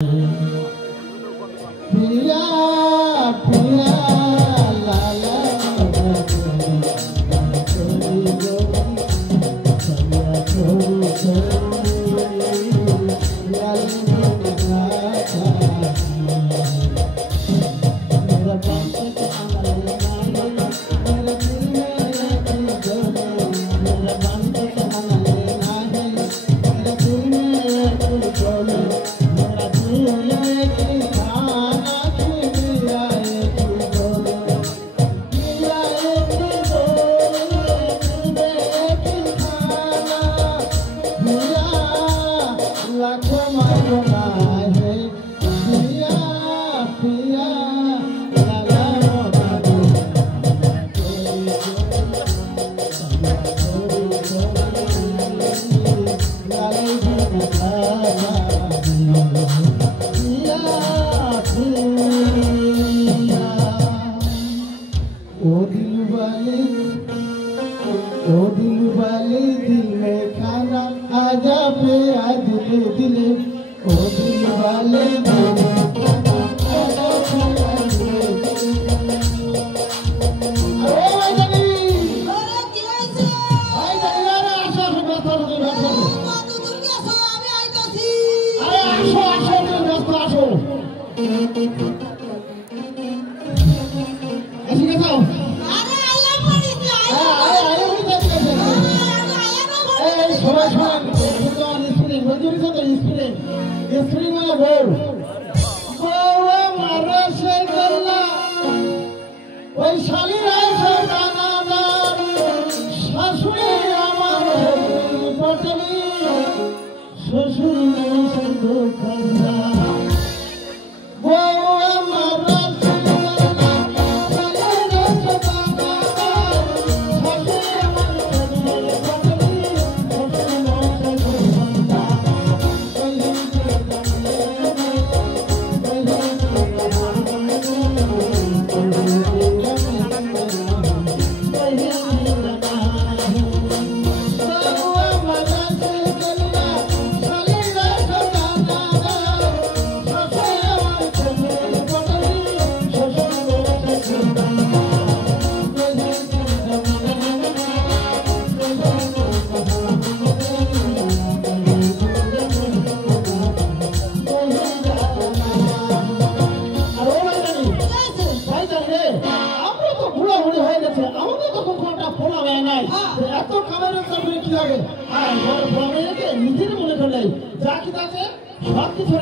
पिया पिया लाला दिल में खाना आजा पे आ दिल दिल ओ दिल वाले নিজের মনে করলে যা কি আছে সব কিছু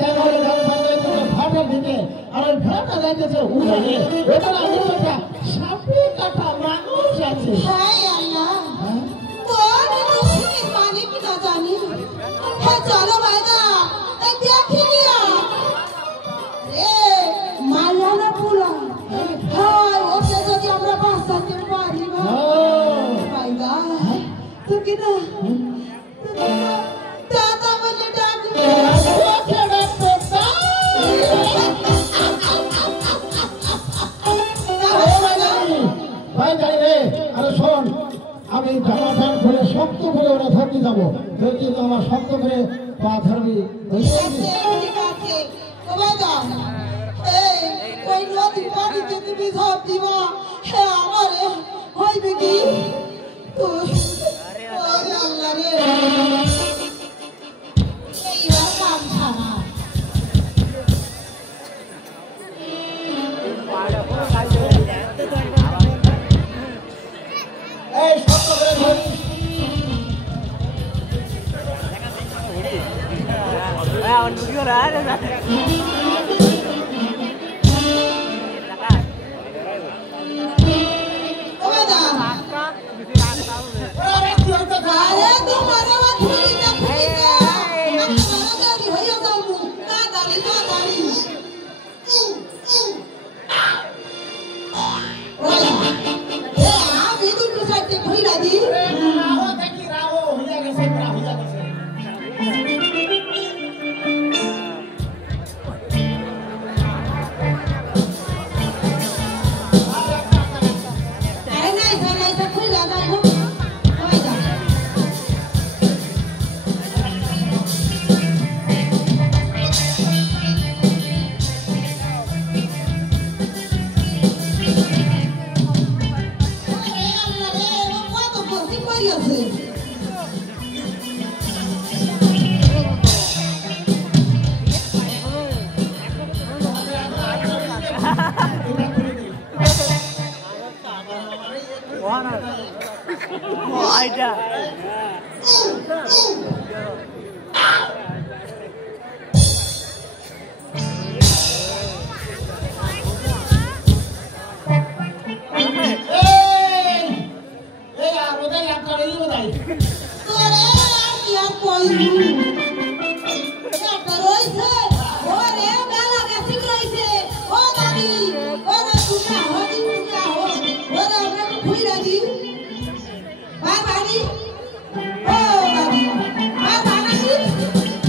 দেখা হলো গান বাজাইতে ঘাটের দিকে আর ওই ঘাটটা যাইতেছে উড়ে ওখানে আমি একটা সাপে কাটা মানুষ আছে হায় আল্লাহ কোন নসিবের মালিক না জানি হ্যাঁ চলো ভাইদা এই দেখি নিয়া রে মায়ানা পুরা হায় ওকে যদি আমরা বাঁচাতে পারি না ভাইদা তুই না দাদা বলে ডাকি ওকে ডাকতে ভাই যাই রে আরে শোন আমি জামা প্যান্ট খুলে শক্ত করে ওরা ধরতে যাবো তুই কিন্তু আমার শক্ত করে পা ধরবি ঠিক আছে ও ভাইদা এই ওই নদী পানিতে তুমি ঝাঁপ দিবা হ্যাঁ আমারে হইবে কি ওরে আল্লাহ রে এইবার কাম ছাড়া এই শক্ত করে ধরিস ও ভাইদা আরে তোমার আবার খুলি না আমি মারামারি হইয়া যাবো তাড়াতাড়ি তাড়াতাড়ি ওরা এ আমি দুটো সাইডে খুইলা দি রাহো দেখি রাহো হইয়া গেছে হইয়া গেছে আরে নাই তো খুইলা দাও ভাইদা এই আর ওদের একটা রই বোধহয় তোরে কি আর কইবু এটা রইছে ওরে মেলা গেছি রইছে ও দাদি ওরে তুনা হদি তুনা হো ওরে আমরা খুইলা দি ভাই বাড়ি ও দাদি ভাই বাড়ি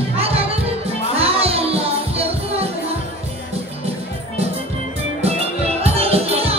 ভাই বাড়ি হায় আল্লাহ কেউ তো না ও দাদি তুনা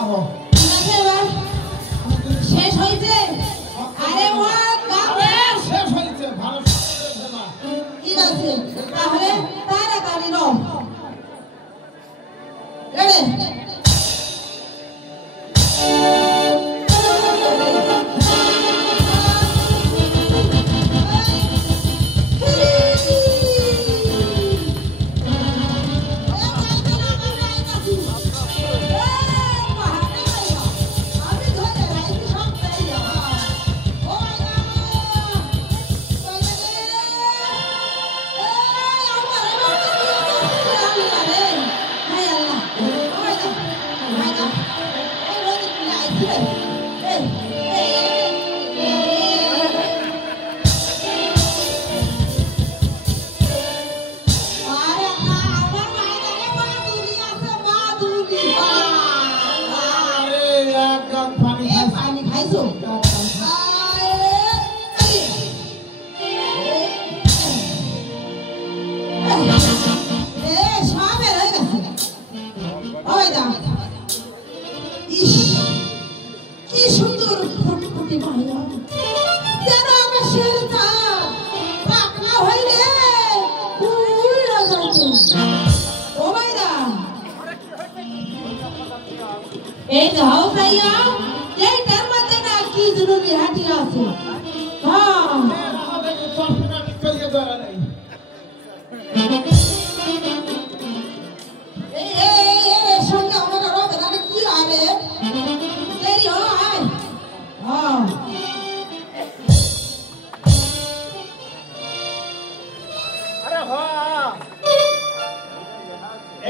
হো শেষ হয়েছে আরে শেষ হয়েছে ভালো ঠিক আছে তাহলে তাড়াতাড়ি নাও রেডি তো সবে রয়ে গেছে ওই দা ইস কি সুন্দর ফুটফুটি মাইয়া যেন আকাশের চাঁদ পাকনা হইলে উড়ে যাচ্ছে ও ভাইরা এই যাও ভাইয়া এইটার মধ্যে না কি জরুরি হাঁটি আছে হ্যাঁ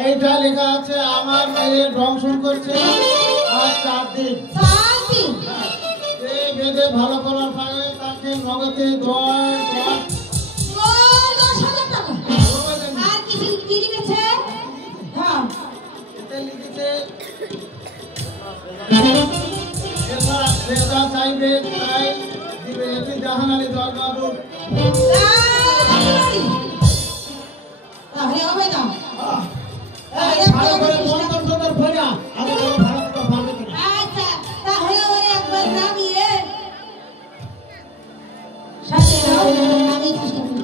এইটা লেখা আছে আমার মেয়ের দংশন করছে আর 4 দিন এই বেদে ভালো করার পরে তাকে নগদে 10,000 টাকা আর কি লিখেছে হ্যাঁ এটা লিখেছে রেজা চাইবে তাই দিবে এটি জাহান আলী দরবাবু তাহলে হবে না ভালো করে বন্ধন সদর ভরা আগে ভালো করে পারবে কিনা আচ্ছা তাহলে ওরে একবার নামিয়ে সাথে আমি চেষ্টা করি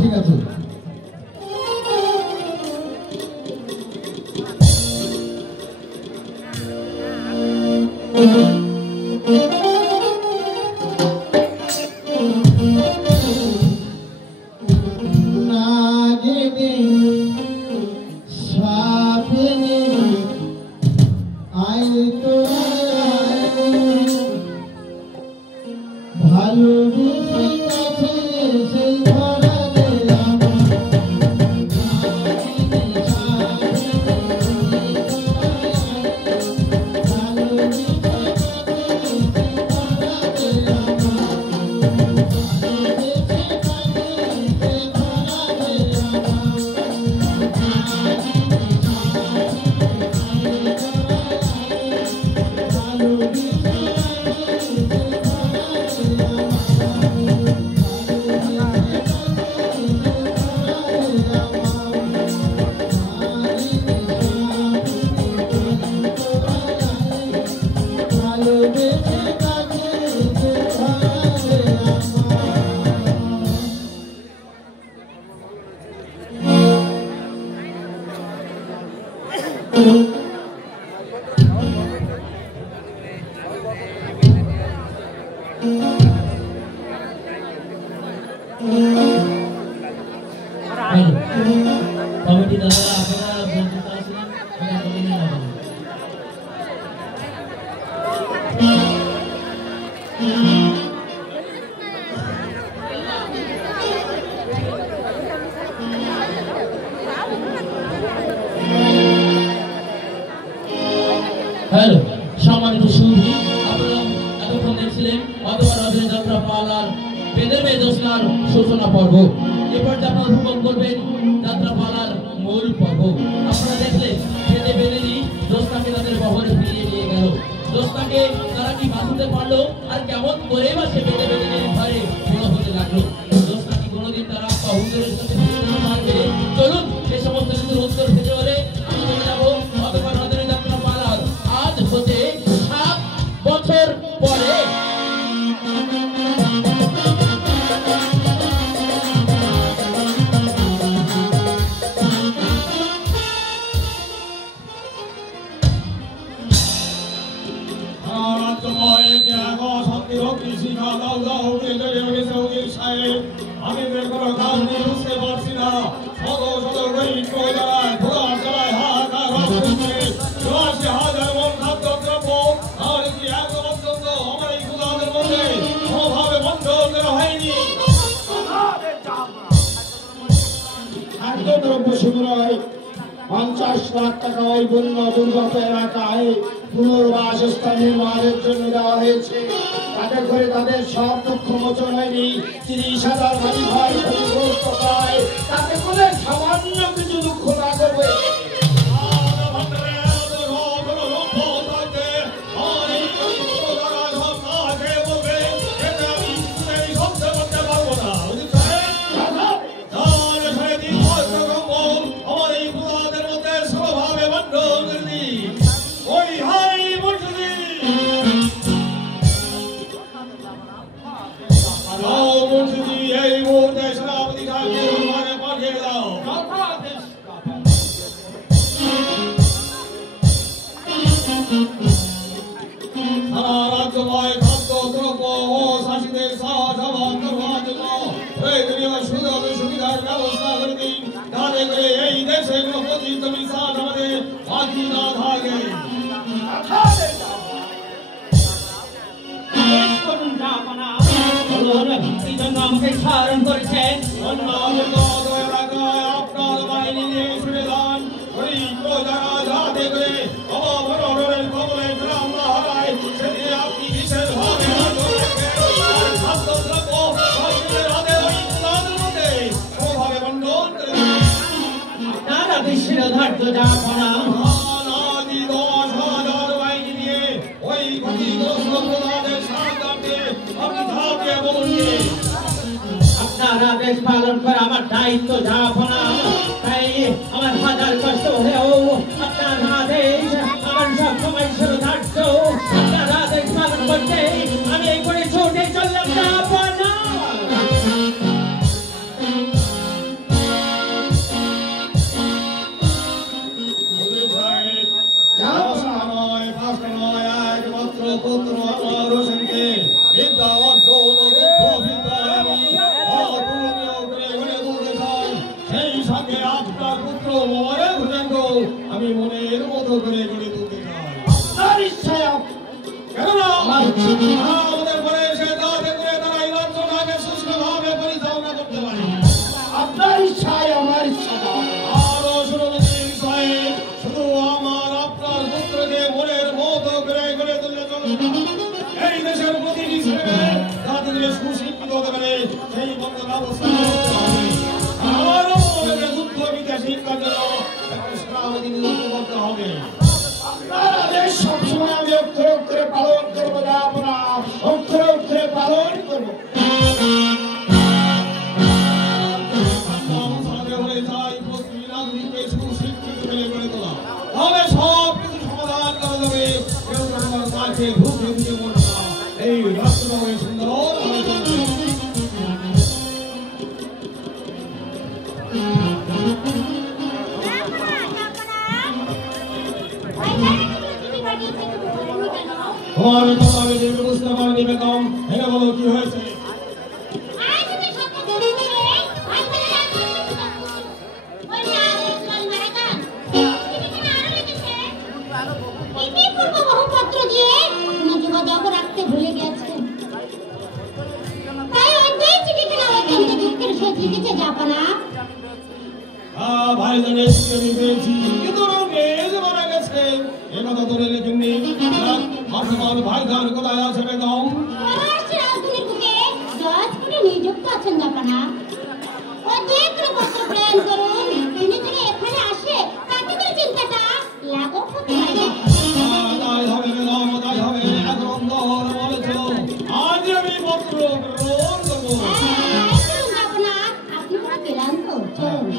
ঠিক আছে বাঘিনী সাপিনী আই তো ভালোবেসে কাছে সেই ধরা দিলাম কমিটি দাদারা আপনারা বলতে চাইছিলেন হ্যালো সম্মানিত সুধী আপনারা এতক্ষণ দেখছিলেন অথবা রথযাত্রা পালার বেদের বেদোসনার সূচনা পর্ব এরপর আপনারা উপভোগ করবেন যাত্রা পালার মূল পর্ব আপনারা দেখলেন বেদে বেদেনি দোস্তাকে তাদের বহরে ফিরিয়ে নিয়ে গেল দোস্তাকে তারা কি বাঁচতে পারলো আর কেমন করে বা সে বেদে বেদেনির ঘরে বড় হতে লাগলো দোস্তা কি কোনোদিন তারা হুজুরের সাথে ফিরতে পারবে চলুন সে সমস্ত কিছুর উত্তর পেতে হলে আমি চলে যাবো অথবা রথযাত্রা পালার আজ হতে 7 বছর পরে আমি কোনো কাজ নিয়ে বুঝতে পারছি না শত শত গরিব প্রজারায় ঘোড়া চড়ায় হাহাকার হচ্ছে ৮০,০০০ মন খাদ্যদ্রব্য আর কি এত পর্যন্ত আমার এই ক্ষুধাদের মধ্যে কোনোভাবে বন্ধ করা হয়নি খাদ্যদ্রব্য শুধু নয় ৫০ লাখ টাকা ওই বন্যা দুর্গত এলাকায় পুনর্বাসস্থান নির্মাণের জন্য দেওয়া হয়েছে তাতে করে তাদের সব দুঃখ মোচন হয়নি ৩০,০০০ বাড়ি ঘর ক্ষতিগ্রস্ত হয় তাতে করে সামান্য কিছু দুঃখ না করবে আমাকে স্মরণ করেছেন আপনার বাহিনী নিয়ে শুনে যান ওই প্রজারা যাতে করে অবরণের কবলে গ্রাম না হারায় সেদিনে আপনি বিশেষ ভাবে খাদ্যদ্রব্য হাতে ওই প্রজাদের মধ্যে কোনোভাবে বন্টন করে আপনারা বিশ্বের ধার্য যাপনা আনাদি ১০,০০০ বাহিনী নিয়ে ওই ক্ষতিগ্রস্ত প্রজাদের সাহায্যার্থে আপনি ধাপে বলুন আপনারা দেশ পালন করা আমার দায়িত্ব যাপনা তাই আমার হাজার কষ্ট হলেও আপনারা দেশ আমার সবসময় ধার্য আপনারা দেশ পালন করতে আমি এই করে ছুটে চললাম যাপনা একমাত্র পুত্র আমার হোসেনকে বিদ্যা অর্জন সেই সঙ্গে আপনার পুত্র মোবারক হোসেনকে আমি মনের মতো করে গড়ে তুলতে চাই। আপনার ইচ্ছায় কেননা আমার ইচ্ছা। আমাদের ঘরে এসে যাতে করে তারা এই রাজ্যটাকে সুষ্ঠুভাবে পরিচালনা করতে পারে। আপনার ইচ্ছায় আমার ইচ্ছা না। আরো শুনুন বিষয়ে শুধু আমার আপনার পুত্রকে মনের মতো করে গড়ে তুললে চলবে না। এই দেশের প্রতিটি ছেলে যাতে করে সুশিক্ষিত হতে পারে সেই মতো ব্যবস্থা করতে হবে। আমারও ওদের যুদ্ধ বিদ্যা শিক্ষার জন্য একটা সেনাবাহিনী নিযুক্ত করতে হবে। আপনার আদেশ সবসময় আমি অক্ষরে অক্ষরে পালন করবো, যাব না, অক্ষরে অক্ষরে পালন করবো। এই রাষ্ট্রভাবে সুন্দর তোমার কথা আমি বুঝতে পারিনি বেগম। এটা বলো কি হয়েছে? ভাইজানের আমি পেয়েছি কিন্তু মেয়ে মারা গেছে এ কথা ধরে রেখেননি। আমার ভাইজান কোথায় আছে বেগম? নিযুক্ত আছেন জাপানা। ওই যে কোনো বছর প্ল্যান করুন, তিনি যদি এখানে আসে তাতে তো চিন্তাটা লাঘব হতে পারে। তাই হবে বেগম, তাই হবে। এখন বলেছ আজ আমি পত্র গ্রহণ করবো। জাপানা, আপনি পুরো ক্লান্ত, চলুন।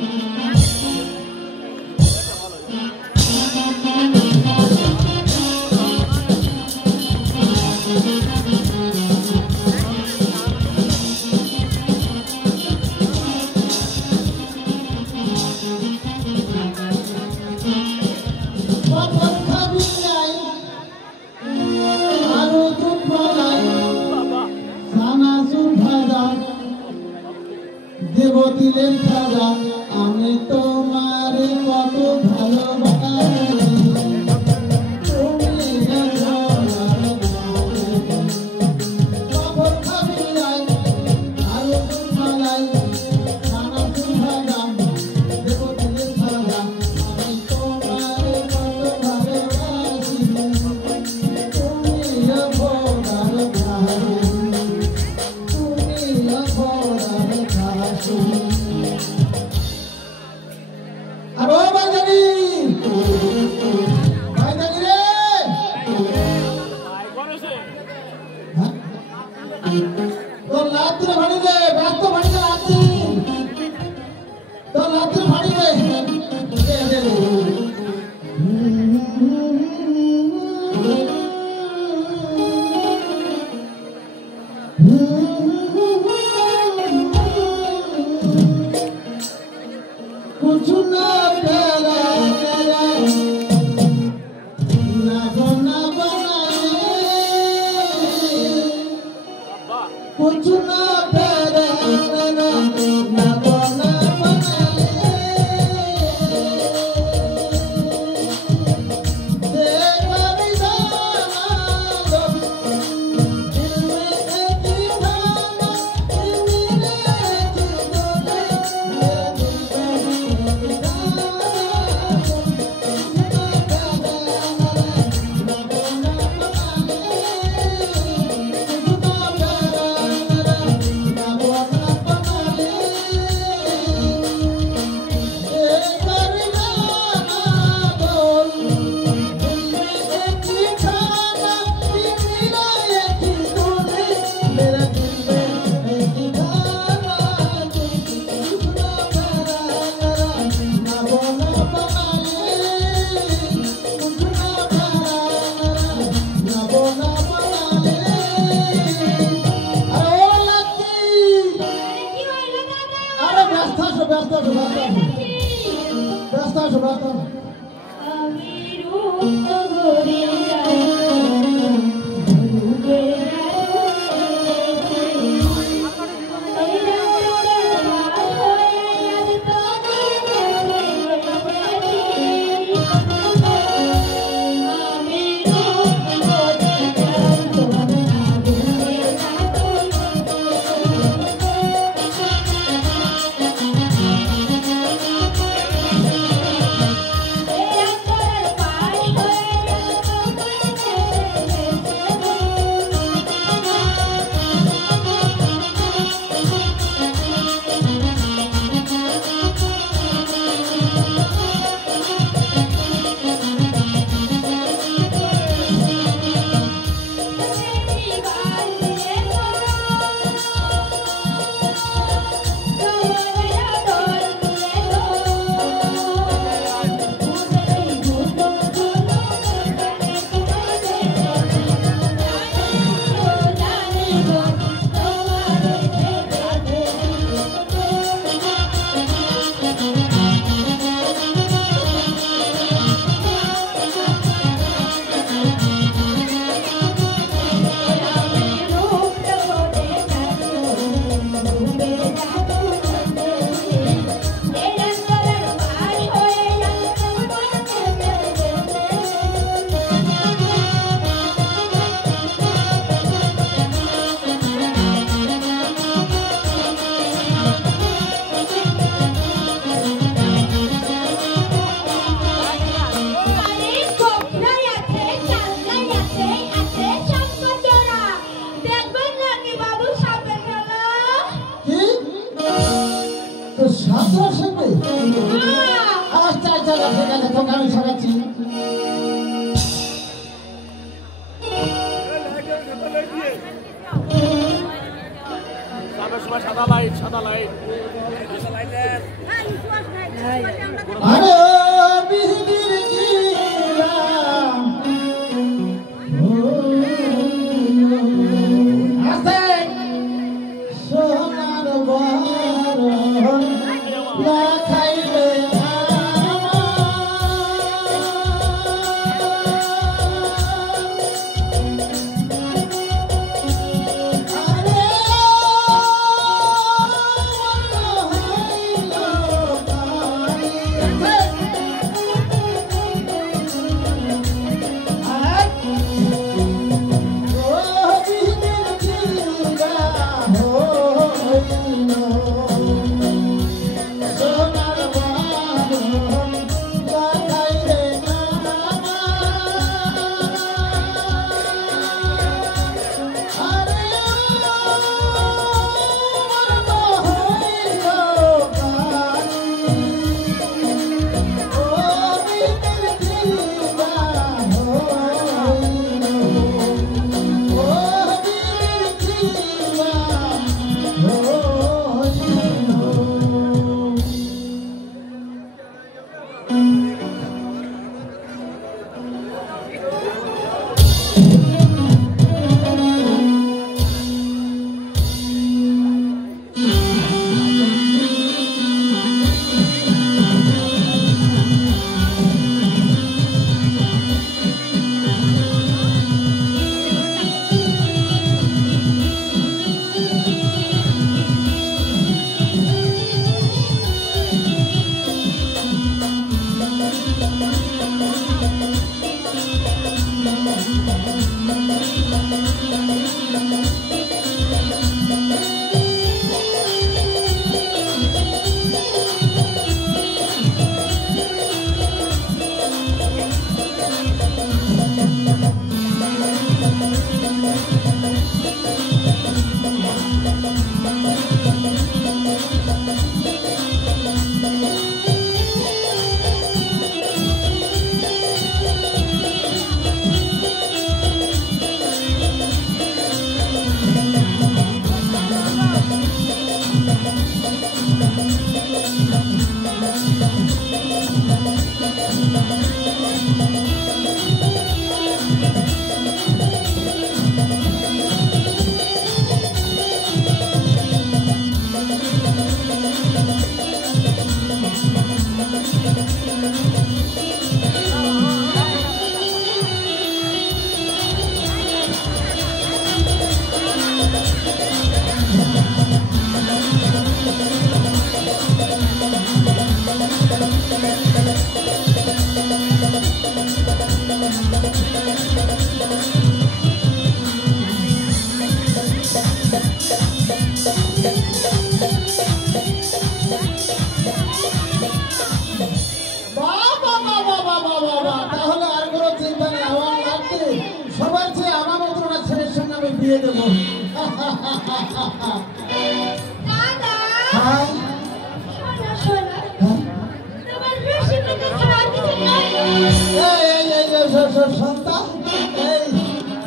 দেবতিলের খাজা আমি তোমার কত ভালোবাসি তুমি খবর খাবি নাই আরো মালাই খানা খাজা দেবতিলের খাজা আমি তোমার কত ভালোবাসি তুমি ভোগার খাজা তুমি ভোগার খাজা। আর ও ভাইজানি ভাইজানি রে তোর লাত্রে ভাড়ি দে, ব্যস্ত ভাড়ি দে, লাত্রি তোর লাত্রে ভাড়ি দে। कुछ ना प्यारा प्यारा ना बना बनाए कुछ ना प्यारा प्यारा ना बना बनाए देवारी जाना दिल में एक दीवाना मेरे আমি শেখাচ্ছি। সাদা লাইট আরে বিহিদির জিরা আসে সোনার বরণ লাখাইবে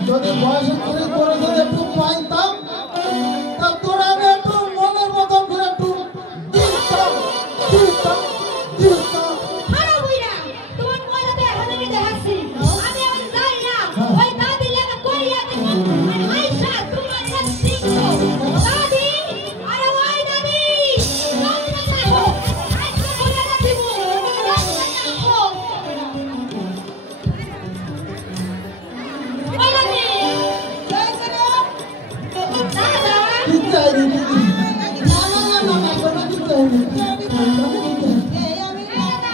যদি বয়সের করে করে যদি একটু পাইতাম তা তোরা আমি একটু মনের মতন করে একটু দিতাম দিতাম দিতাম হারা বুইরা তোমার মজাতে এখানে আমি দেখাচ্ছি আমি এখন যাই না ওই দাদি লাগা করিয়া দেব আইসা তোমার কাছে শিখো দাদি আরে ওই দাদি দাদি না যাও আইসা বলে না দিব দাদি না যাও ওই দাদি জয় করো দাদা দিতাই দিদি না না না না না কোনো দিতাই এই আমি দাদি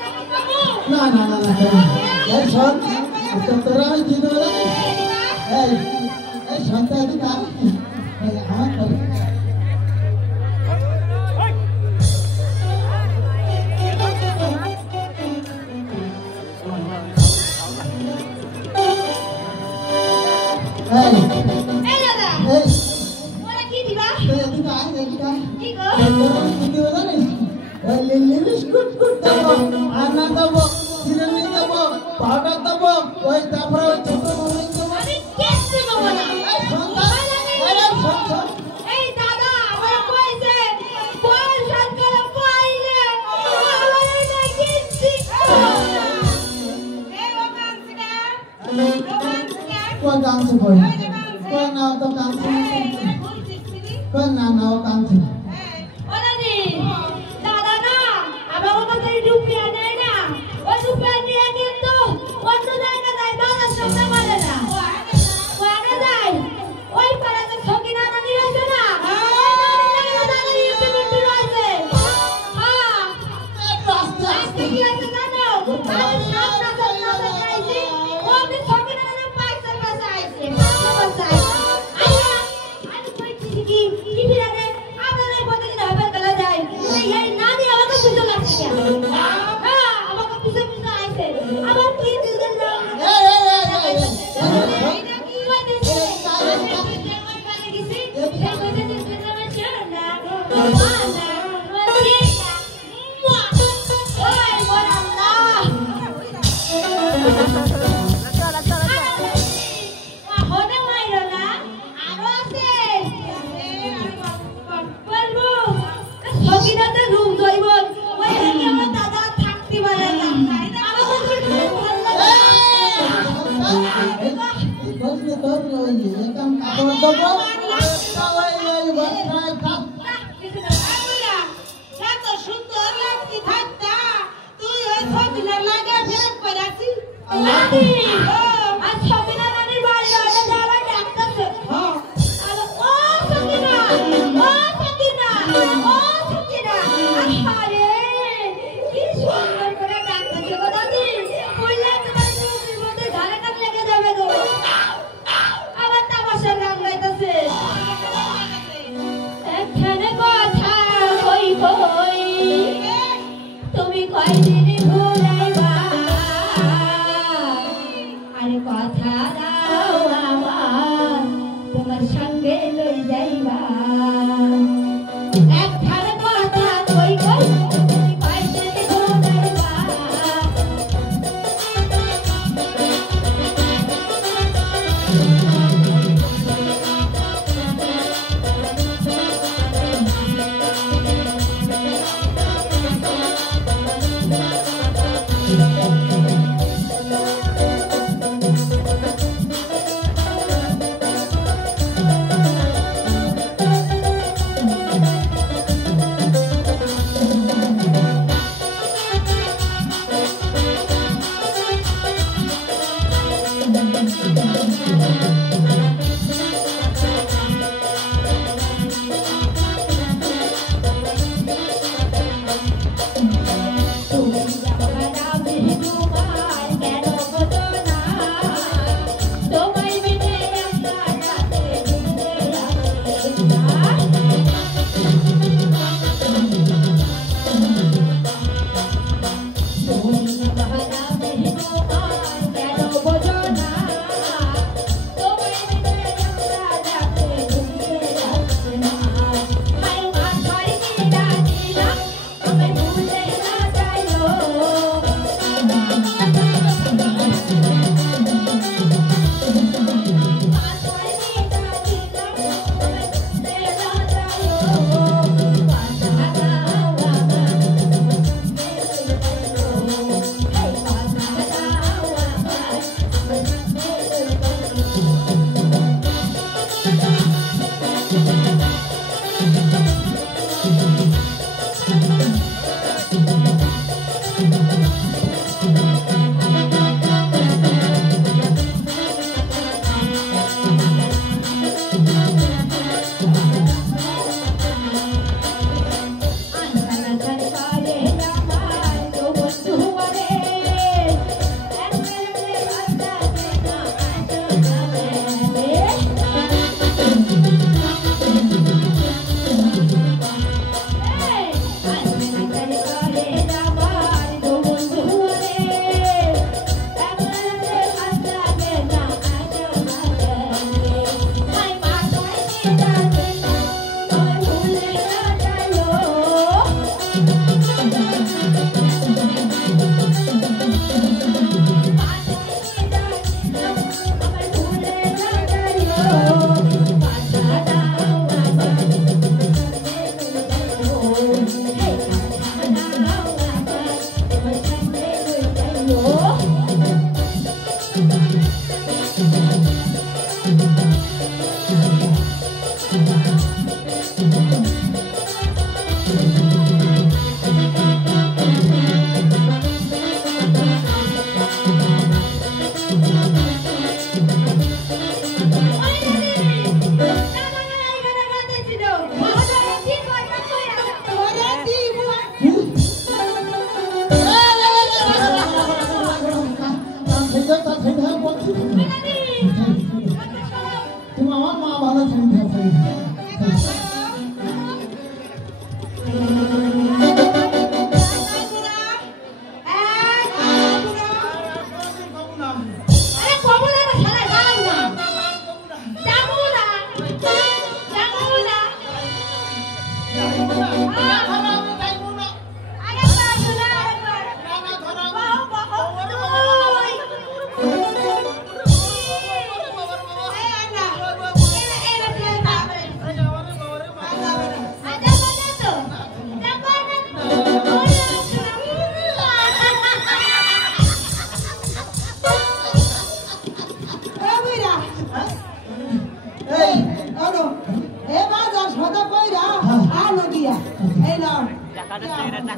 দাদি বাবু না না না না এই শোন তোরা আমি কি দেবো এই এই শান্তি আদি কাজ এই আমার করে এই এই দাদা এই ওরা কি দিবা তুই এদিকে আয় এদিকে আয় কি গো তোরা আমি কি দেবো জানিস লিলিশ কুট দেবো, আনা দেবো, চিরুনি দেবো, পাউডার দেবো, ওই তারপরে ওই ছোট মনে দেবো। আমি কিচ্ছু দেবো না। এই সন্তান, এই সন্তান, এই দাদা আমার কইছে বল সরকার পাইলে আমার এটা কিচ্ছু এই ওখান থেকে কোন কাঁদছে বই? কোন না তো কাঁদছে না। কোন না ও কাঁদছে না। ওরানি দাদা না আমার কাছে রুপিয়া নেই না, ওই রুপিয়া নিয়ে কিন্তু অন্য জায়গা যায় বাজার সামনে বলে না ওখানে যায় ওই পাড়াতে সকিনা নানি রয়েছে না দাদা ইউটিউবে রয়েছে। হ্যাঁ আজকে কি আছে জানো আমি সামনে সামনে যাইছি ওই সকিনা নানি পাইছে পাশে আইছে পাশে আইয়া আমি কইছি কি কি বিরানে আপনারা প্রতিদিন হবে গলা যায় এই নানি আমাকে বুঝতে লাগছে হ্যাঁ আমাকে বুঝতে বুঝতে আইছে আবার কি দিলেন না এইটা কি হইছে আমার কাছে গেছি এই কইতে দিতে না না ওই বড় না হনে মাইরো না আরো আছে বলবো সকিনাতে রুম দইব ওই থেকে আমার দাদা থাকতে পারে না আমাকে খুব ভালো লাগে বসলে তোর ওই একাম কাপড় দেবো, সবাই ওই বস্ত্রায় কাপ। কিছু না বলা এত সুন্দর লাগতি থাকতা তুই ওই সকিনা লাগে ফেরত করাছি নানি আর সকিনা নানির বাড়ি আছে যারা ডাক্তারছে হ্যাঁ আর ও সকিনা আরে কি সুন্দর করে ডাক্তারছে গো দাদি কইলে তোমার মুখের মধ্যে ঝাড়া কাট লেগে যাবে গো আবার তামাশা গান গাইতেছে একখানে কথা কই কই তুমি কয়দিন ঘুরাইবা আর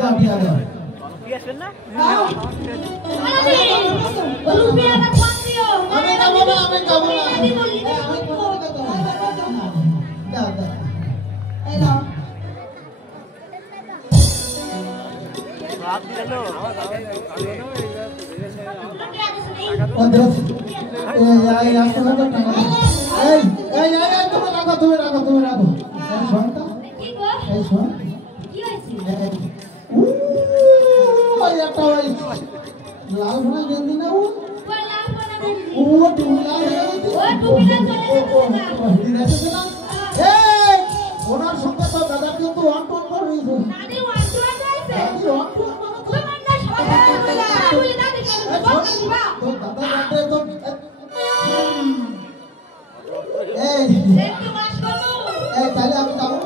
দাও দিয়া দাও রুপিয়া না কম দিও আমি যাবো না আমি যাবো না দাদি বললি তো দাও দাও এই নাও রুপিয়া দিছ নেই অদ্রস এই আসলে তো টাকা এই তুমি রাখো এই শোনটা কি গো এই শোন কি হইছে ওই একটা ওই লাল ভরা গেন্দি না ও বলা বলা দেবি ও তুমি লাল ও টুপিটা চলে যাচ্ছে না এই ওনার সঙ্গে তো দাদা কিন্তু অন্টন করবে দাদি ওয়ান্টু আছে দাদি অন্টন তুমি মন্ডা সবাই বলা তুই দাদি কেন বল দিবা তো দাদা রাতে তো এই একটু বাস করো এই তাহলে আমি যাবো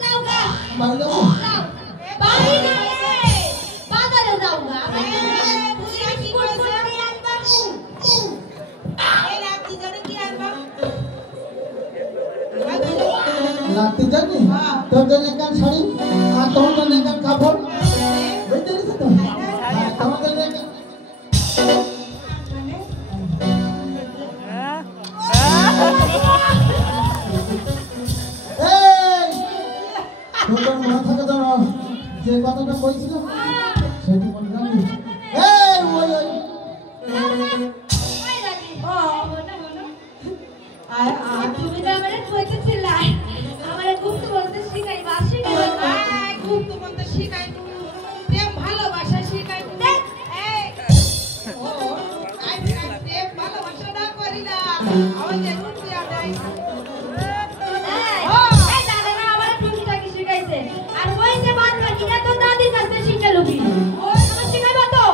যাও গা বাড়ি যাবো যাও বাড়ি না রে বাজারে যাও গা তুই কি করছিস আনবা এই রাত দিজনে কি আনবা নাতি জানি তোর জন্য কান শাড়ি আর তোর জন্য কান কাপড় বুঝতে পেরেছিস তো তোমার জন্য এই তোর মনে থাকে তো যে কথাটা বলছিলাম সেটা মনে রাখবি এই ওই ওই ওই দাদি ও বলো বলো আর তুমি তো আমারে কইতেছিলা আমারে গুপ্ত বলতে শিখাই বাস শিখাই খুব তোমার তো শিখাই প্রেম ভালোবাসা শিখাই দেখ এই ও আই প্রেম ভালোবাসা না করি না আমাকে রুপিয়া দেয় এই দাদা না আমারে টুকিটা কি শিখাইছে আর ওই যে বাদ বাকিটা তো দাদির কাছে শিখালো কি ওই আমার শিখাইবা তো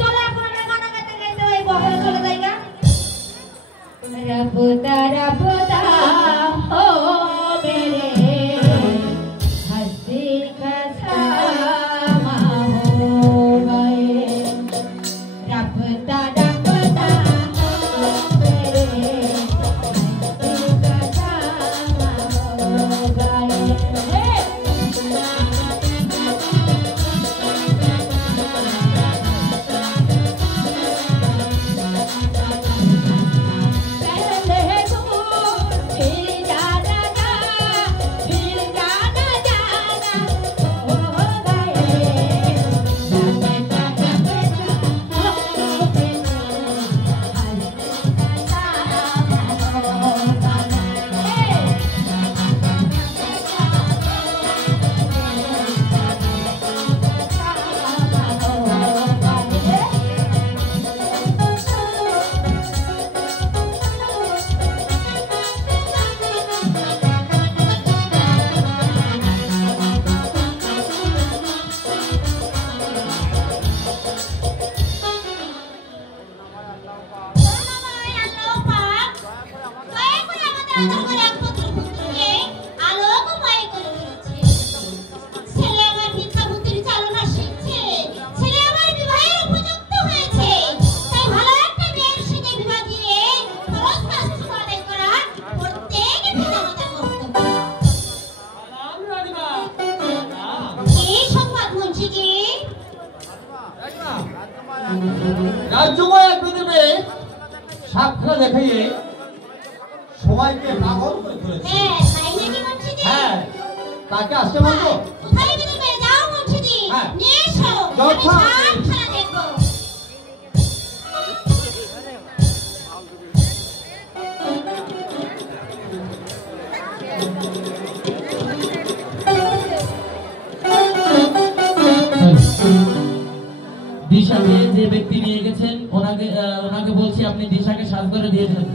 চলো এখন আমরা গানা গাইতে গাইতে ওই বহরে চলে যাই গা रबता हो मेरे हंसी खसामा हो गए रबता हो मेरे हंसी खसामा हो गए पहले तू फिर जाना जाना हो गए রাজ্যময় পৃথিবী সাক্ষ্য দেখিয়ে সবাইকে পাগল করে তুলেছে। হ্যাঁ, তাকে আসতে বলবো। হ্যাঁ। যথা। দিশাকে যে ব্যক্তি নিয়ে গেছেন ওনাকে বলছি আপনি দিশাকে সাজ করে দিয়ে দেন।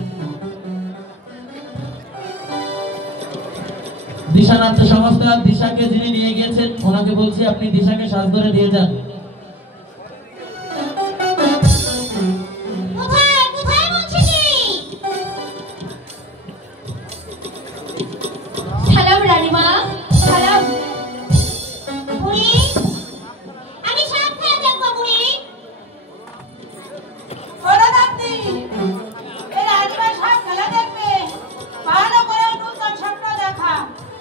দিশা নাট্য সংস্থা দিশাকে যিনি নিয়ে গিয়েছেন ওনাকে বলছি আপনি দিশাকে সাজ করে দিয়ে যান। সালাম রানীমা সালাম ওরা দাদি এই রাজবার সব খেলা দেখবে ভালো করে নতুন স্বপ্ন দেখা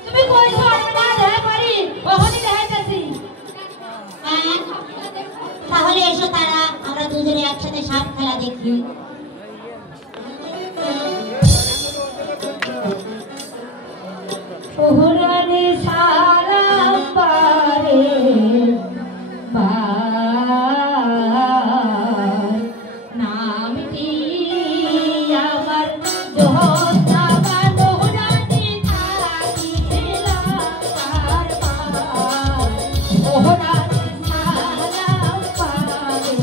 তুমি কইছো আমি না দেখা পারি ওখানে দেখাইতেছি একসাথে সাপ খেলা দেখি। ওহরানে সারা পারে নামটি আমার জোহরা বানোরানি থাকি খেলা ওহরানে সারা পারে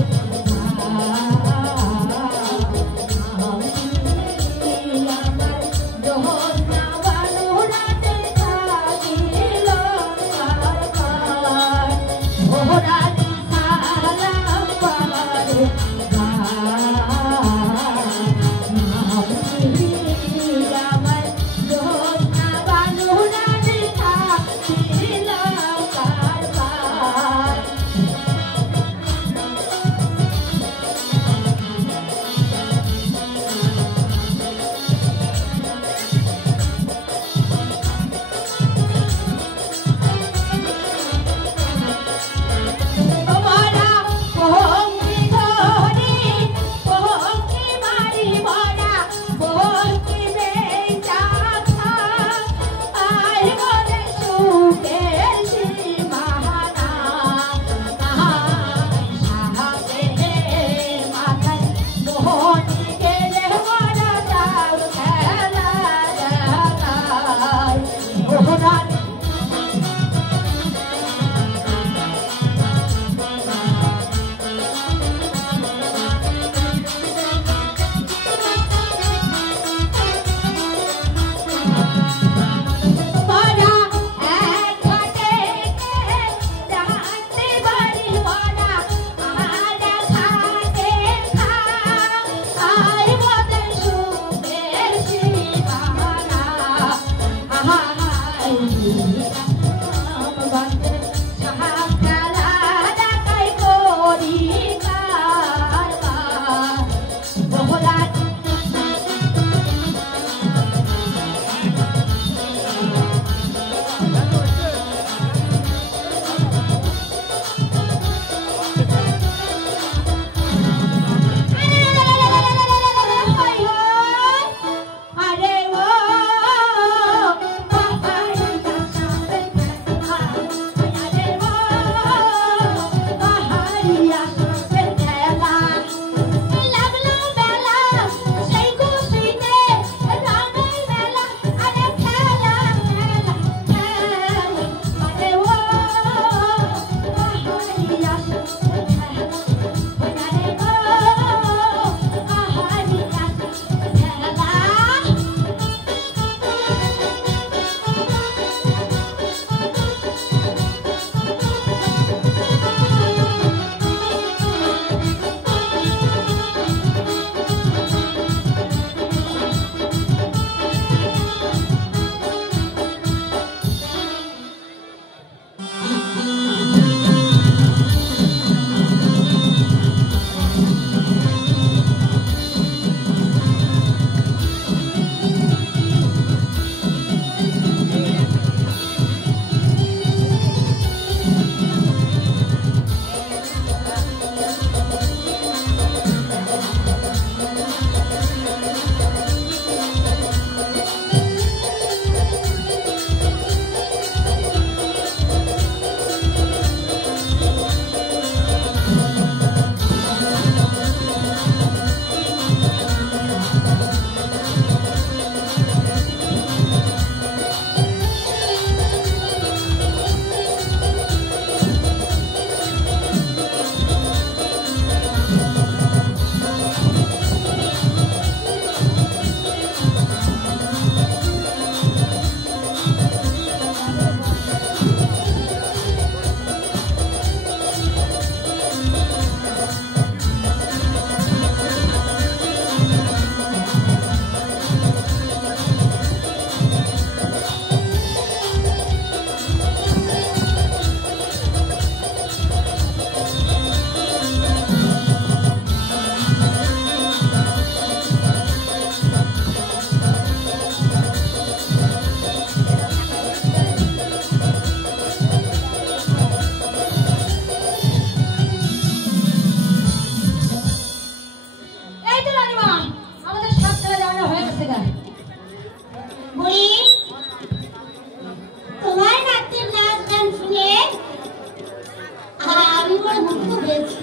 আমি বড় মুগ্ধ হয়েছি।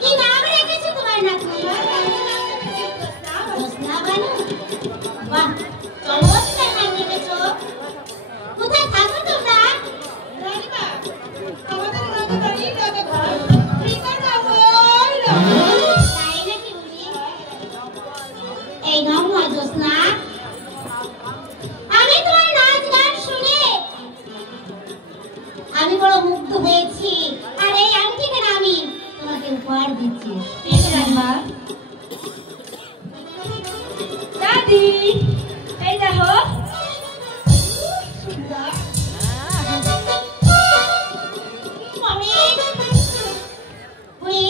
কি নাম রেখেছো তোমার নাতনি? জোৎস্না বানু। বাহ, চমৎকার নাম রেখেছো। কোথায় থাকো তোমরা? রানীমা, আমাদের গ্রামে বাড়ি রাজাঘর, ঠিকানা ওই রাজা। তাই নাকি বুঝি? এই নাও মা জোৎস্না, আমি তোমার নাচ গান শুনে আমি বড় মুগ্ধ হয়েছি। আর এই আংটিটা আমি তোমাকে উপহার দিচ্ছি। রানীমা, দাদি, এই দেখো সুন্দর। মমি, বুড়ি,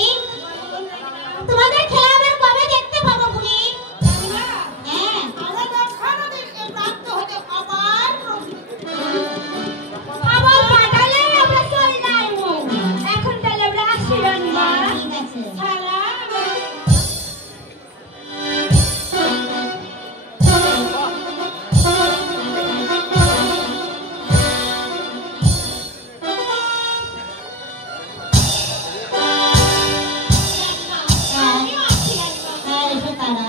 তোমাদের খেলা আবার কবে দেখতে পাবো বুড়ি? রানীমা, হ্যাঁ, আমার লক্ষণদের এই প্রাপ্ত হতে আবার আবার পাঠালে আমরা চলে আসবো। এখন তাহলে আমরা আসি রানীমা। ঠিক আছে। সালাম। হ্যাঁ, এসো তারা।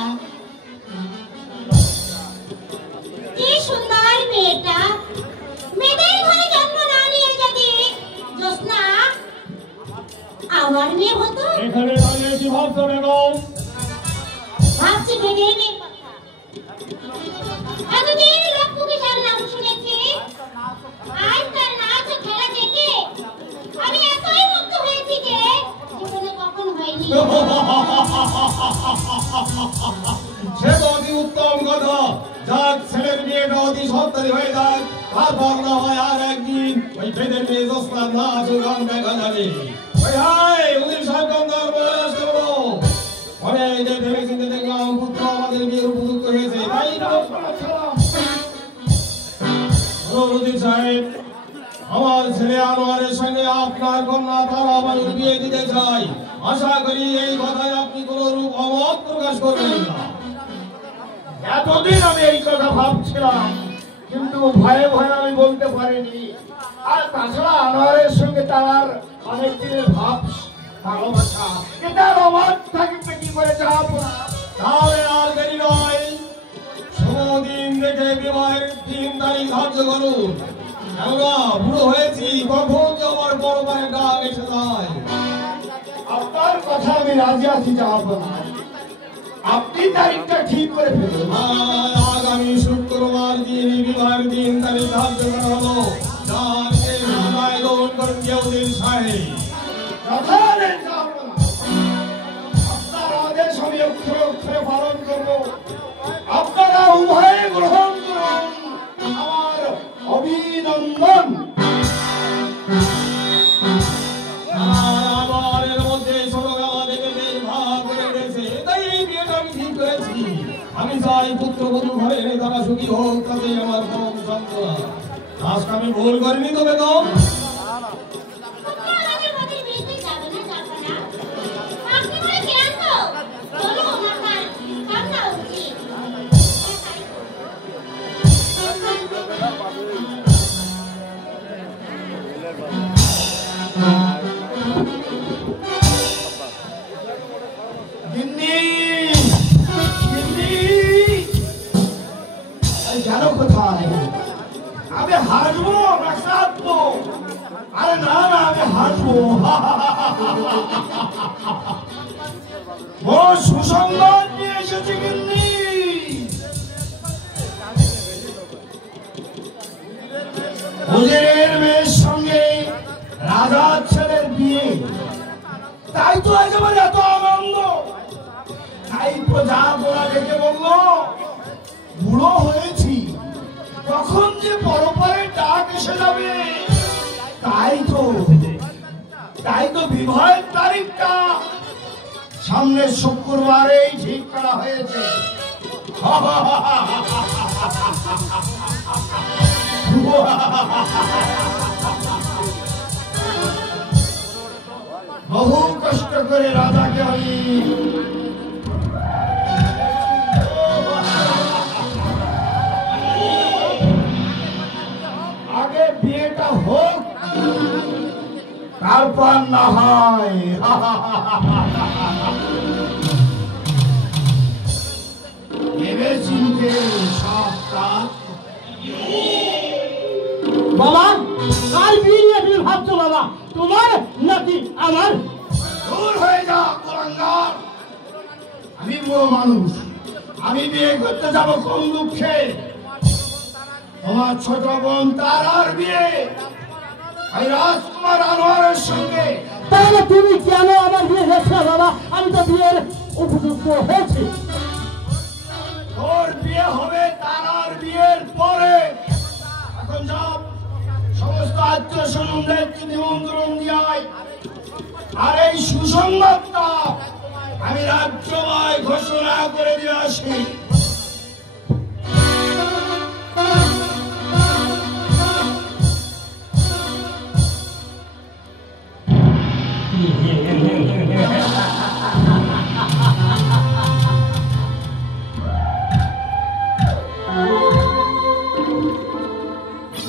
কি সুন্দর মেয়েটা। মেয়েদের ঘরে জন্ম না নিয়ে যদি জোৎস্না আমার মেয়ে হতো। এখানে দাঁড়িয়ে কি ভাবছো বেগম? ভাবছি মেয়েদের মেয়ে। এতদিন লোকমুখের নাম শুনেছি, আজ তার নাচ ও খেলা দেখে আমি এতই মুগ্ধ হয়েছি যে জীবনে কখন হয়নি। সে তো অতি উত্তম কথা। যাক, ছেলের বিয়েটা অতি সত্তরই হয়ে যাক, তারপর না হয় আর একদিন ওই বেদের মেয়ে জোৎস্নার নাচ ও গান দেখা যাবে। ওই হাই, উজির সাহেব গঙ্গার বলে আসতে বলো। পরে এই যে ভেবে চিন্তে দেখলাম পুত্র আমাদের বিয়ের উপযুক্ত হয়েছে, তাই তো উজির সাহেব, আমার ছেলে আনোয়ারের সঙ্গে আপনার কন্যা তারা বানুর বিয়ে দিতে চাই। আশা করি এই কথায় আপনি কোন রূপ অমত প্রকাশ করবেন না। এতদিন আমি এই কথা ভাবছিলাম, কিন্তু ভয়ে ভয়ে আমি বলতে পারিনি। আর তাছাড়া আনোয়ারের সঙ্গে তার অনেক দিনের ভাব ভালোবাসা, এটা আমার থাকতে কি করে যাব না। তাহলে আর দেরি নয়, সমদিন দেখে বিবাহের দিন তারিখ ধার্য করুন। আমরা বুড়ো হয়েছি, কখন যে আমার বড় ভাইয়ের ডাক এসে যায়। আপনার কথা আমি রাজি আছি, যাব না। আপনি তারিখটা ঠিক করে ফেলুন। আগামী শুক্রবার দিন বিবাহের দিন তারিখ ধার্য করা হলো। যাকে বিবাহ গ্রহণ করেন উজির সাহেব। যথাযথ যাব না। আপনার আদেশ আমি অক্ষরে অক্ষরে পালন করব। আপনারা উভয়ে গ্রহণ করুন আমার অভিনন্দন। আমার এর মধ্যে ছোটবেলা থেকে বেশ ভাগ হয়ে গেছে, তাই এই বিয়েটা আমি ঠিক করেছি। আমি চাই পুত্রবধূ ঘরে তারা সুখী হোক, তাতে আমার পরম সান্ত্বনা। আজকে আমি ভুল করিনি তো বেগম? আমাদের মধ্যে বিয়েতে যাবে না, যাবে না। আপনি বলে কেন তো? চলো আমার কান্না উচিত। গিন্নি, গিন্নি, এই গেল কোথায়? আমি হাসবো না কাঁদবো? আরে না না, আমি হাসবো। ও সুসংবাদ নিয়ে এসেছে গিন্নি। উজিরের মেয়ের সঙ্গে রাজার ছেলের বিয়ে, তাই তো আজ আমার এত আনন্দ। তাই প্রজা বলা ডেকে বললো বুড়ো হয়েছি, কখন যে পরপরে ডাক এসে যাবে। তাই তো বিবাহের তারিখটা সামনের শুক্রবারেই ঠিক করা হয়েছে। বহু কষ্ট করে রাজাকে আমি আগে বিয়েটা হোক, তারপর না হয় ভেবে চিনতে সব কাজ। বাবা কার বিয়ে নিয়ে তুমি ভাবছো বাবা, তোমার নাকি আমার? দূর হয়ে যা কুলাঙ্গার। আমি বুড়ো মানুষ, আমি বিয়ে করতে যাব কোন দুঃখে? তোমার ছোট বোন তারার বিয়ে ওই রাজকুমার আনোয়ারের সঙ্গে। তাহলে তুমি কেন আমার বিয়ে হয়েছে বাবা? আমি তো বিয়ের উপযুক্ত হয়েছি। তোর বিয়ে হবে তারার বিয়ের পরে। এখন সব সমস্ত আত্মীয় স্বজনদেরকে নিমন্ত্রণ দিয়াই, আর এই সুসংবাদটা আমি রাজ্যময় ঘোষণা করে দিয়ে আসি।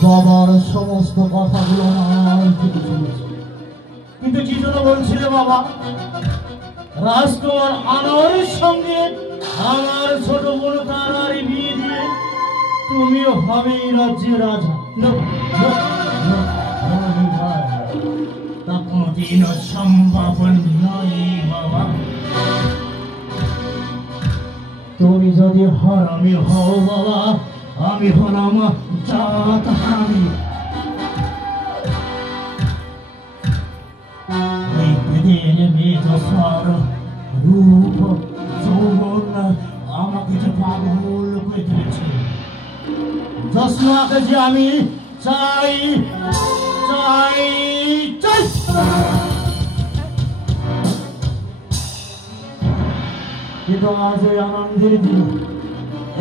বাবার সমস্ত কথাগুলো আমার থেকে শুনেছি, কিন্তু কি জন্য বলছিলে বাবা? রাজকুমার আনোয়ারের সঙ্গে আমার ছোট বোন তারার বিয়ে দিয়ে তুমিও হবে এই রাজ্যের রাজা। তা কোনদিনও সম্ভব নয় বাবা। তুমি যদি হারামি হও বাবা, আমি হলাম জাত হারামি। ওই বেদের মেধসার রূপ যৌবন আমাকে যে পাগল করে দিয়েছে। জোসনাকে যে আমি চাই চাই চাই। কিন্তু আজ ওই আনন্দের দিন,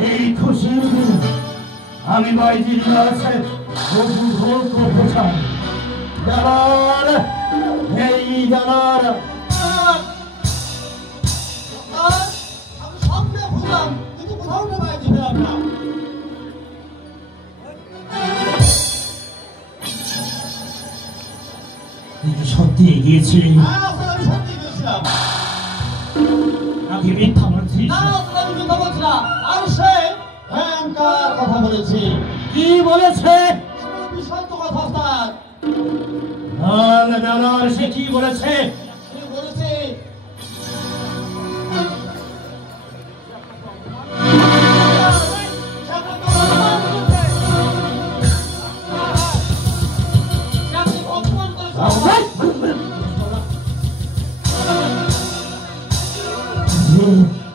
এই খুশির দিন আমি বাইজির কাছে ভোগ করতে চাই। জানার এই জানার আমি স্বপ্নে ভুললাম, কিন্তু কোথাও তো বাইরে পেলাম না। তুই কি সত্যি গিয়েছিলি হ্যাঁ, আসলে আমি সত্যি গেছিলাম। নাকি মিথ্যা বলছিস? না, আসলে আমি মিথ্যা বলছি না। আর সে ভয়ঙ্কর কথা বলেছে। কি বলেছে? সেটা বিশান্ত কথা স্যার। জানার সে কি বলেছে? সে বলেছে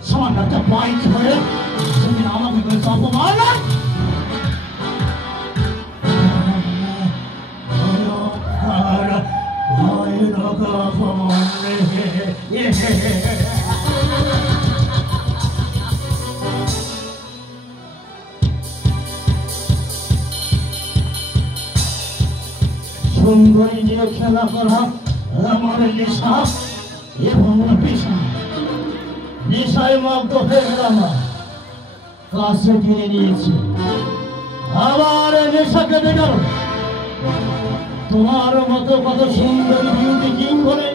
সামান্য একটা বাইক হয়ে সেদিন আমাকে বলছে অপমান। সুন্দরী নিয়ে খেলা করা আমার নেশা এবং পেশা। নেশায় মগ্ন হয়ে গেলাম, কাছে টেনে নিয়েছি। আবার নেশাকে বেরো। তোমার মতো কত সুন্দর বিউটি কিং বলে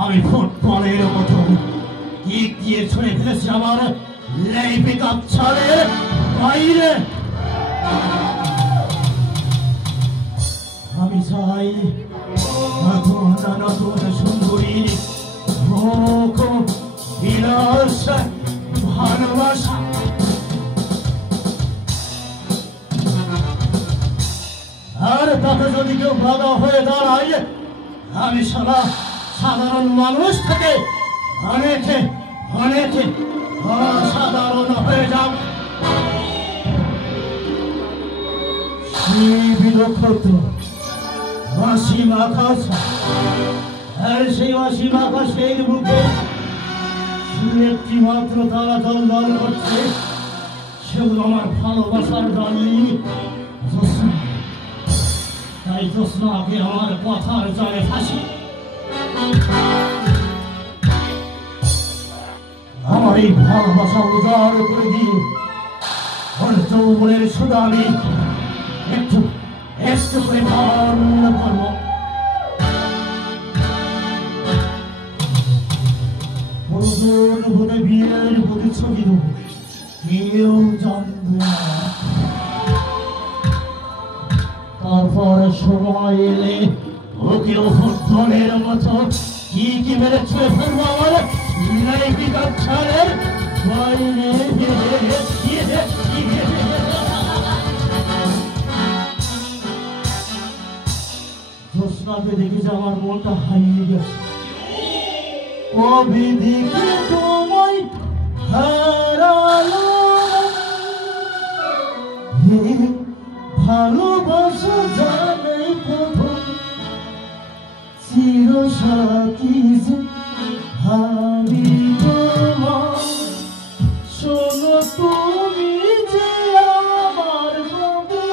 আমি ফুটবলের মতো কিক দিয়ে ছুঁড়ে ফেলেছি আমার লেপে কাপছাড়ের বাইরে। আমি চাই নতুন নতুন সুন্দরী মুখ বিলাস ভালোবাসা। আর তাতে যদি কেউ বাধা হয়ে দাঁড়ায়, আমি সাধারণ মানুষ থেকে অনেকে অনেকে অসাধারণ হয়ে যাব। বিলক্ষত অসীম আকাশ, আর সেই অসীম আকাশের বুকে একটি মাত্র তারা দল দল করছে। সেগুলো আমার ভালোবাসার দলই জোৎস্না। তাই জোৎস্নাকে আমার কথার জলে ফাঁসি। আমার এই ভালোবাসা উজাড় করে দিয়ে ওর যৌবনের সুদা আমি একটু করে ভাবন করব। বোধে বিয়ের প্রতিচ্ছবি দেব, কেউ জানবে না। তারপরে সময় এলে ওকে অভ্যর্থনের মতো কি কি মেরে ছুঁয়ে ফেলবো আমার পিতার ছাড়ের বাইরে। জ্যোৎস্নাকে দেখেছে আমার মনটা হারিয়ে গেছে। কবে দেখে তোমায় হারালো, ভালোবাসা জানে প্রথম চিরসাথী যে হারি তোমার। শোনো তুমি যে আমার কবে,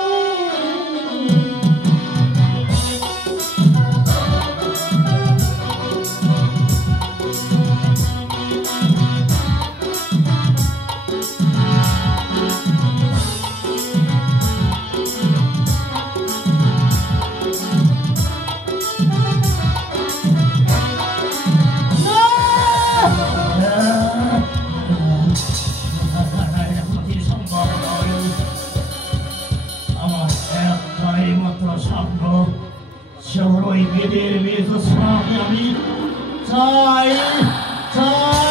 ওই মেয়েদের মেয়ে জ্যোৎস্নাকে আমি চাই চাই।